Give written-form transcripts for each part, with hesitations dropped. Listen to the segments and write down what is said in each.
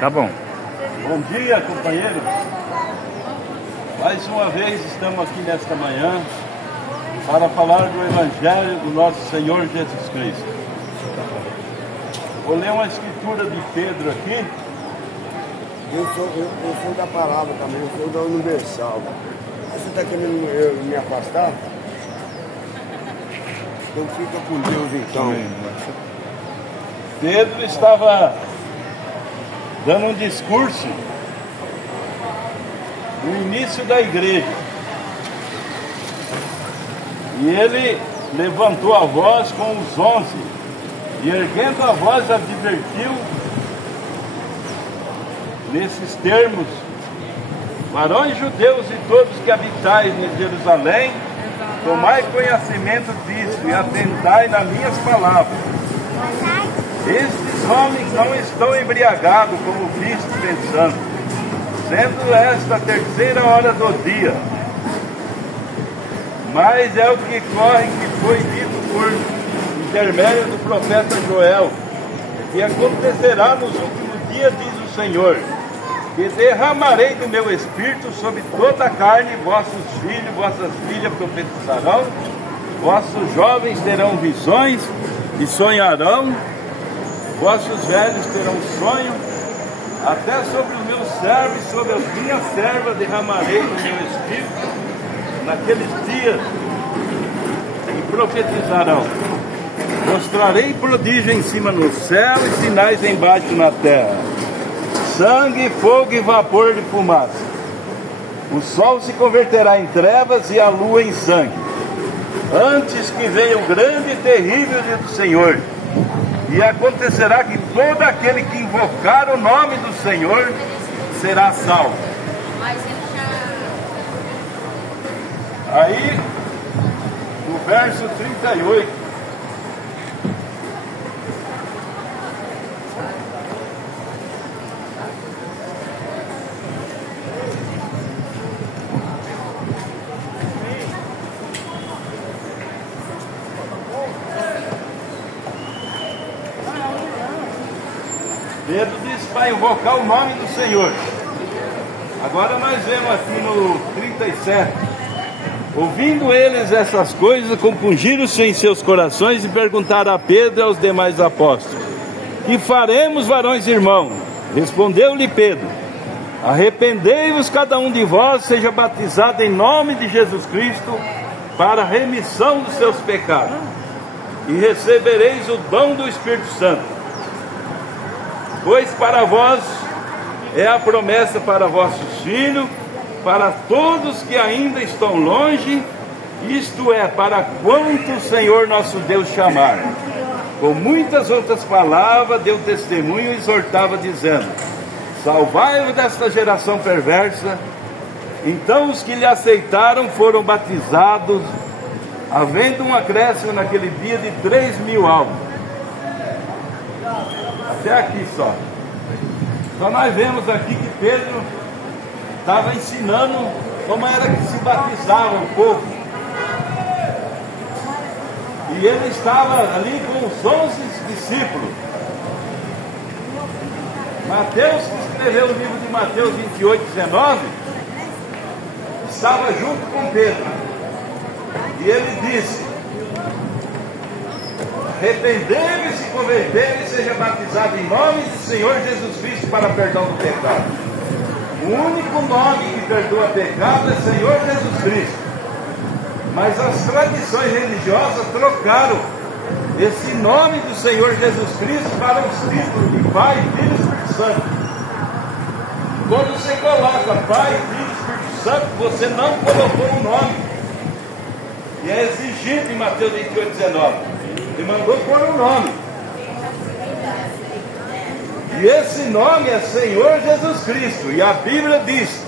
Tá bom. Bom dia, companheiro. Mais uma vez estamos aqui nesta manhã para falar do Evangelho do nosso Senhor Jesus Cristo. Vou ler uma escritura de Pedro aqui. Eu sou da palavra também, eu sou da Universal. Você está querendo me afastar? Então fica com Deus então. Pedro estava dando um discurso no início da igreja. E ele levantou a voz com os 11 e, erguendo a voz, advertiu nesses termos: varões judeus e todos que habitais em Jerusalém, tomai conhecimento disso e atentai nas minhas palavras. Estes homens não estão embriagados, como visto pensando, sendo esta a terceira hora do dia. Mas é o que corre, que foi dito por intermédio do profeta Joel, que acontecerá nos últimos dias, diz o Senhor, que derramarei do meu espírito sobre toda a carne, vossos filhos, vossas filhas profetizarão, vossos jovens terão visões e sonharão, vossos velhos terão sonho, até sobre os meus servos e sobre as minhas servas derramarei do meu espírito naqueles dias, e profetizarão. Mostrarei prodígio em cima no céu e sinais embaixo na terra: sangue, fogo e vapor de fumaça. O sol se converterá em trevas e a lua em sangue, antes que venha o grande e terrível dia do Senhor. E acontecerá que todo aquele que invocar o nome do Senhor será salvo. Aí, no verso 38, Pedro disse para invocar o nome do Senhor. Agora nós vemos aqui no 37. Ouvindo eles essas coisas, compungiram-se em seus corações e perguntaram a Pedro e aos demais apóstolos: que faremos, varões irmãos? Respondeu-lhe Pedro: arrependei-vos cada um de vós, seja batizado em nome de Jesus Cristo para a remissão dos seus pecados, e recebereis o dom do Espírito Santo. Pois para vós é a promessa para vossos filhos, para todos que ainda estão longe, isto é, para quanto o Senhor nosso Deus chamar. Com muitas outras palavras deu testemunho e exortava, dizendo: salvai-vos desta geração perversa. Então os que lhe aceitaram foram batizados, havendo um acréscimo naquele dia de 3.000 almas. Até aqui só. Então nós vemos aqui que Pedro estava ensinando como era que se batizava o povo. E ele estava ali com os 11 discípulos. Mateus, que escreveu o livro de Mateus 28:19, estava junto com Pedro. E ele disse: arrependei-vos e convertei-vos e seja batizado em nome do Senhor Jesus Cristo para perdão do pecado. O único nome que perdoa pecado é Senhor Jesus Cristo. Mas as tradições religiosas trocaram esse nome do Senhor Jesus Cristo para os títulos de Pai, Filho e Espírito Santo. Quando você coloca Pai, Filho e Espírito Santo, você não colocou o nome. E é exigido em Mateus 28:19. Ele mandou pôr um nome. E esse nome é Senhor Jesus Cristo. E a Bíblia diz: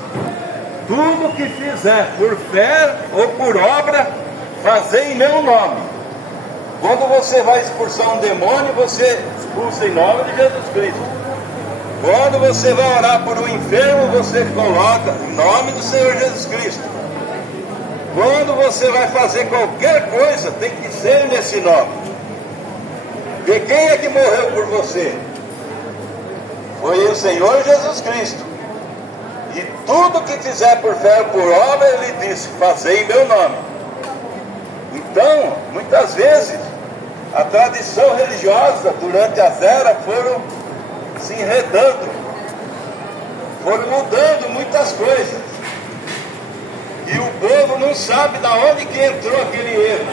tudo que fizer por fé ou por obra, fazei em meu nome. Quando você vai expulsar um demônio, você expulsa em nome de Jesus Cristo. Quando você vai orar por um enfermo, você coloca em nome do Senhor Jesus Cristo. Quando você vai fazer qualquer coisa, tem que ser nesse nome. E quem é que morreu por você? foi o Senhor Jesus Cristo. E tudo que fizer por fé ou por obra, ele disse, fazei em meu nome. Então, muitas vezes, a tradição religiosa durante as eras foram se enredando, foram mudando muitas coisas. E o povo não sabe de onde que entrou aquele erro.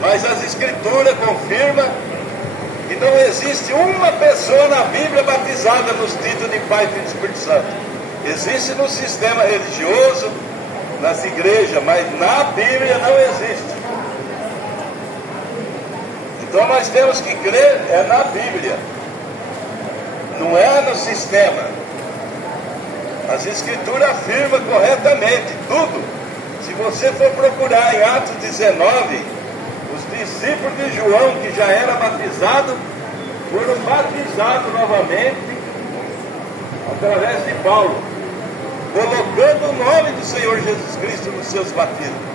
Mas as Escrituras confirmam que não existe uma pessoa na Bíblia batizada nos títulos de Pai, Filho e Espírito Santo. Existe no sistema religioso, nas igrejas, mas na Bíblia não existe. Então nós temos que crer na Bíblia, não é no sistema. As Escrituras afirmam corretamente tudo. Se você for procurar em Atos 19, os discípulos de João, que já era batizado, foram batizados novamente através de Paulo, colocando o nome do Senhor Jesus Cristo nos seus batismos.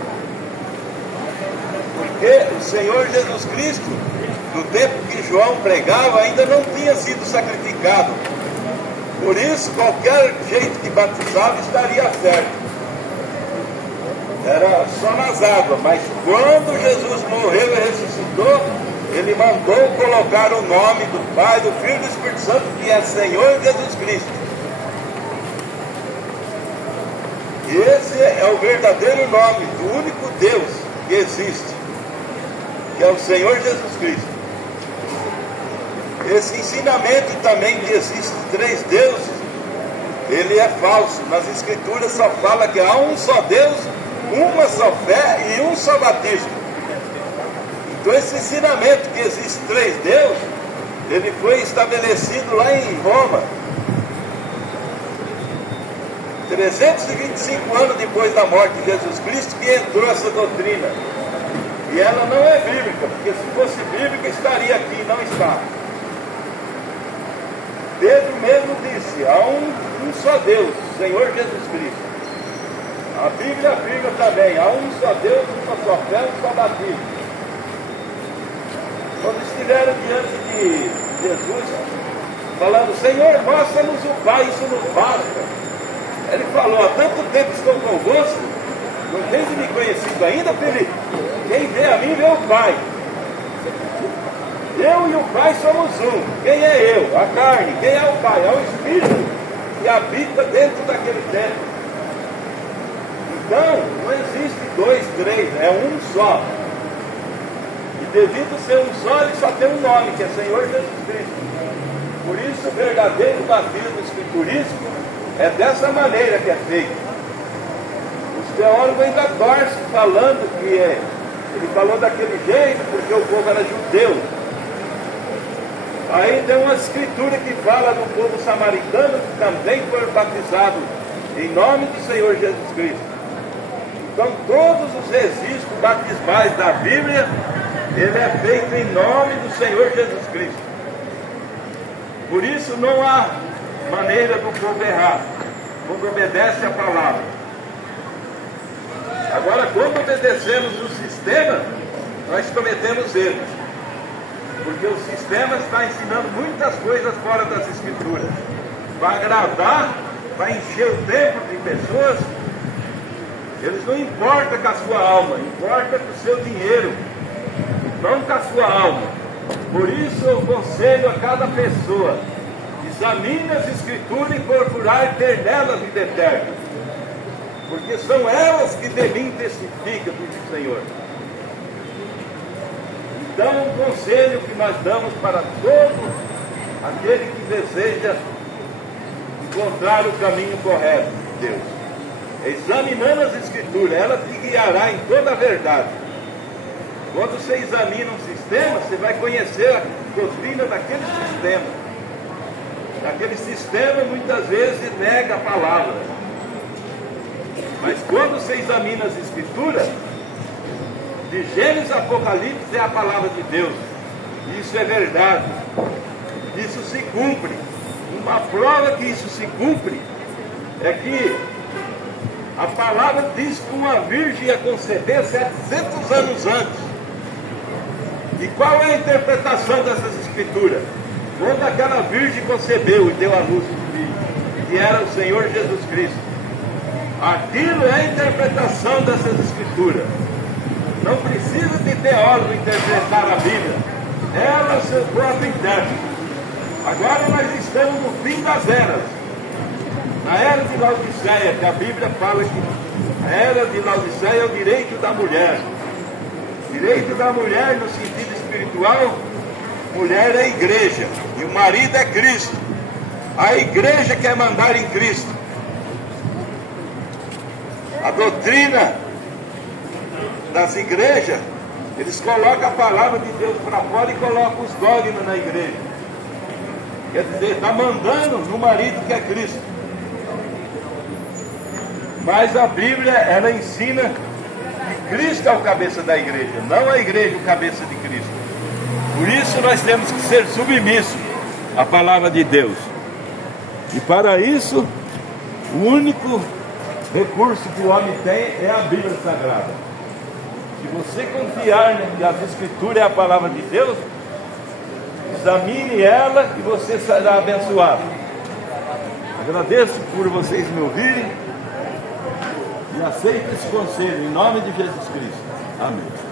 Porque o Senhor Jesus Cristo, no tempo que João pregava, ainda não tinha sido sacrificado. Por isso, qualquer jeito que batizava estaria certo. Era só nas águas, mas quando Jesus morreu e ressuscitou, ele mandou colocar o nome do Pai, do Filho e do Espírito Santo, que é Senhor Jesus Cristo. E esse é o verdadeiro nome do único Deus que existe, que é o Senhor Jesus Cristo. Esse ensinamento também que existe 3 deuses, ele é falso. Nas Escrituras só fala que há um só Deus, uma só fé e um só batismo. Então esse ensinamento que existe 3 deuses, ele foi estabelecido lá em Roma, 325 anos depois da morte de Jesus Cristo, que entrou essa doutrina. E ela não é bíblica, porque se fosse bíblica estaria aqui, não está. Pedro mesmo disse, há um só Deus, Senhor Jesus Cristo. A Bíblia afirma também, há um só Deus, uma só fé, um só batismo. Quando estiveram diante de Jesus, falando, Senhor, mostra-nos o Pai, isso nos basta. Ele falou, há tanto tempo estou convosco, não tens me conhecido ainda, Felipe? Quem vê a mim, vê o Pai. Eu e o Pai somos um. Quem é eu? A carne. Quem é o Pai? É o Espírito que habita dentro daquele templo. Então, não existe 2, 3, é um só. E devido ser um só, ele só tem um nome, que é Senhor Jesus Cristo. Por isso, o verdadeiro batismo escriturístico é dessa maneira que é feito. Os teólogos ainda torcem falando que ele falou daquele jeito porque o povo era judeu. Aí tem uma escritura que fala do povo samaritano que também foi batizado em nome do Senhor Jesus Cristo. Então todos os registros batismais da Bíblia, ele é feito em nome do Senhor Jesus Cristo. Por isso não há maneira do povo errar, quando obedece a palavra. Agora, quando obedecemos o sistema, nós cometemos erros. Porque o sistema está ensinando muitas coisas fora das Escrituras. Para agradar, para encher o templo de pessoas, eles não importam com a sua alma, importa com o seu dinheiro, não com a sua alma. Por isso eu aconselho a cada pessoa, examine as Escrituras e procurar ter nelas vida eterna. Porque são elas que de mim testificam, diz o Senhor. Então, um conselho que nós damos para todo aquele que deseja encontrar o caminho correto de Deus. Examinando as Escrituras, ela te guiará em toda a verdade. Quando você examina um sistema, você vai conhecer a doutrina daquele sistema. Aquele sistema muitas vezes nega a palavra. Mas quando você examina as Escrituras, de Gênesis a Apocalipse é a palavra de Deus. Isso é verdade. Isso se cumpre. Uma prova que isso se cumpre é que a palavra diz que uma virgem ia conceber 700 anos antes. E qual é a interpretação dessas Escrituras? Quando aquela virgem concebeu e deu à luz do filho, que era o Senhor Jesus Cristo, aquilo é a interpretação dessas escrituras. Não precisa de teólogo interpretar a Bíblia, ela é o seu próprio intérprete. Agora nós estamos no fim das eras, na era de Laodiceia, que a Bíblia fala que a era de Laodiceia é o direito da mulher. Direito da mulher no sentido espiritual, mulher é a igreja e o marido é Cristo. A igreja quer mandar em Cristo. A doutrina das igrejas, eles colocam a palavra de Deus para fora e colocam os dogmas na igreja. Quer dizer, está mandando no marido que é Cristo. Mas a Bíblia, ela ensina que Cristo é o cabeça da igreja, não a igreja o cabeça de Cristo. Por isso nós temos que ser submissos à palavra de Deus. E para isso, o único recurso que o homem tem é a Bíblia Sagrada. Se você confiar que as Escrituras é a palavra de Deus, examine ela e você será abençoado. Agradeço por vocês me ouvirem e aceito esse conselho em nome de Jesus Cristo. Amém.